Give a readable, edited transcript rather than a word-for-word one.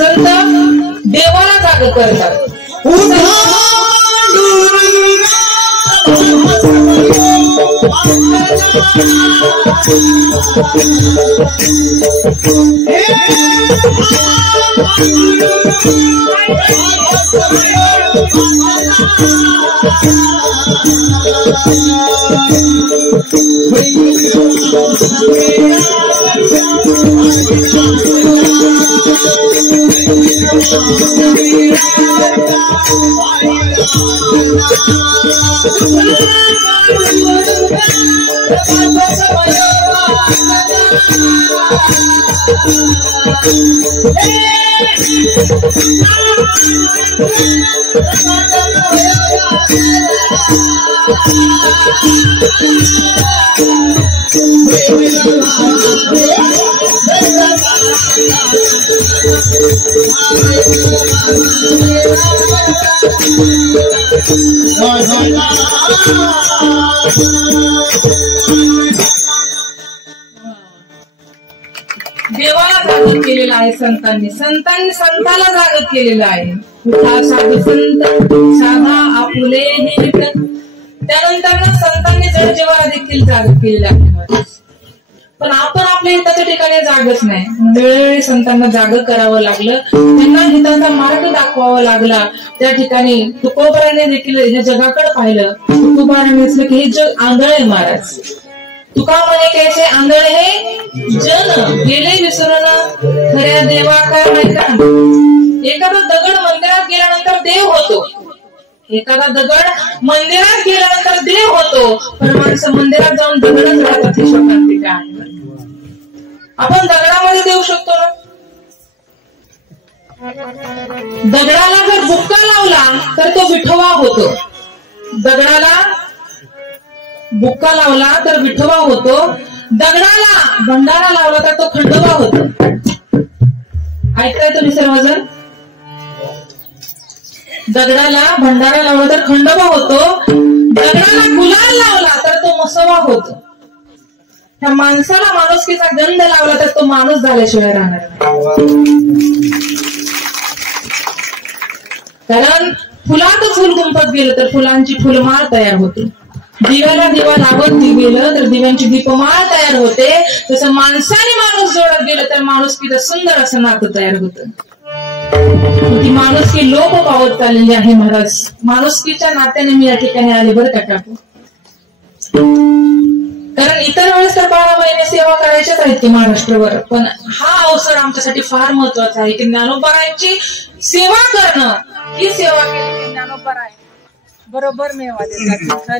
संत देवाला जाग करतात. देवाला जागृत केलेलं आहे संतांनी संताला जागृत केलेलं आहे. उठा साधू संत साधा आपुले हित. त्यानंतर संतांनी जडजीवाला देखील जागृत केलेलं आहे. पण आपण आपल्या हिताच्या ठिकाणी जागच नाही. वेळोवेळी संतांना जाग करावं लागलं, त्यांना हिताचा मार्ग दाखवावा लागला. त्या ठिकाणी तुकोबाराने देखील या जगाकडे पाहिलं. तुकोबाराने म्हटलं की हे जग आंधळ आहे महाराज. तुका म्हणे कैसे आंधळ हे जन गेले विसरून खऱ्या देवा काय नाही का. एखादा दगड मंदिरात गेल्यानंतर देव होतो. एखादा दगड मंदिरात गेल्यानंतर देव होतो. पण माणसं मंदिरात जाऊन दगडच राहतात. हे शब्दांतिक आहे. आपण दगडामध्ये देऊ शकतो ना. दगडाला जर बुक्का लावला तर तो विठोबा होतो. दगडाला बुक्का लावला तर विठोबा होतो. दगडाला भंडारा लावला तर तो खंडोबा होतो. ऐकताय तुम्ही सर्वजण. दगडाला भंडारा लावला तर खंडोबा होतो. दगडाला गुलाल लावला तर तो मसोबा होतो. त्या माणसाला माणुसकीचा गंध लावला तर तो माणूस झाल्याशिवाय राहणार नाही. कारण फुलात फुल गुंफत गेलं तर फुलांची फुलमाळ तयार होते. दिव्याला दिवा लावत गेलं तर दिव्यांची दीपमाळ तयार होते. तसं माणसाने माणूस जोडत गेलं तर माणुसकीचं सुंदर असं नातं तयार होतं. ती माणुसकी लोप पावत चाललेली आहे महाराज. माणुसकीच्या नात्याने मी या ठिकाणी आले बरं का काकू. कारण इतर वेळेस तर 12 महिने सेवा करायच्याच आहेत की महाराष्ट्रभर. पण हा अवसर आमच्यासाठी फार महत्वाचा आहे की ज्ञानोबारायांची सेवा करणं. ही सेवा केली की ज्ञानोबाराय बरोबर मेवा देतात.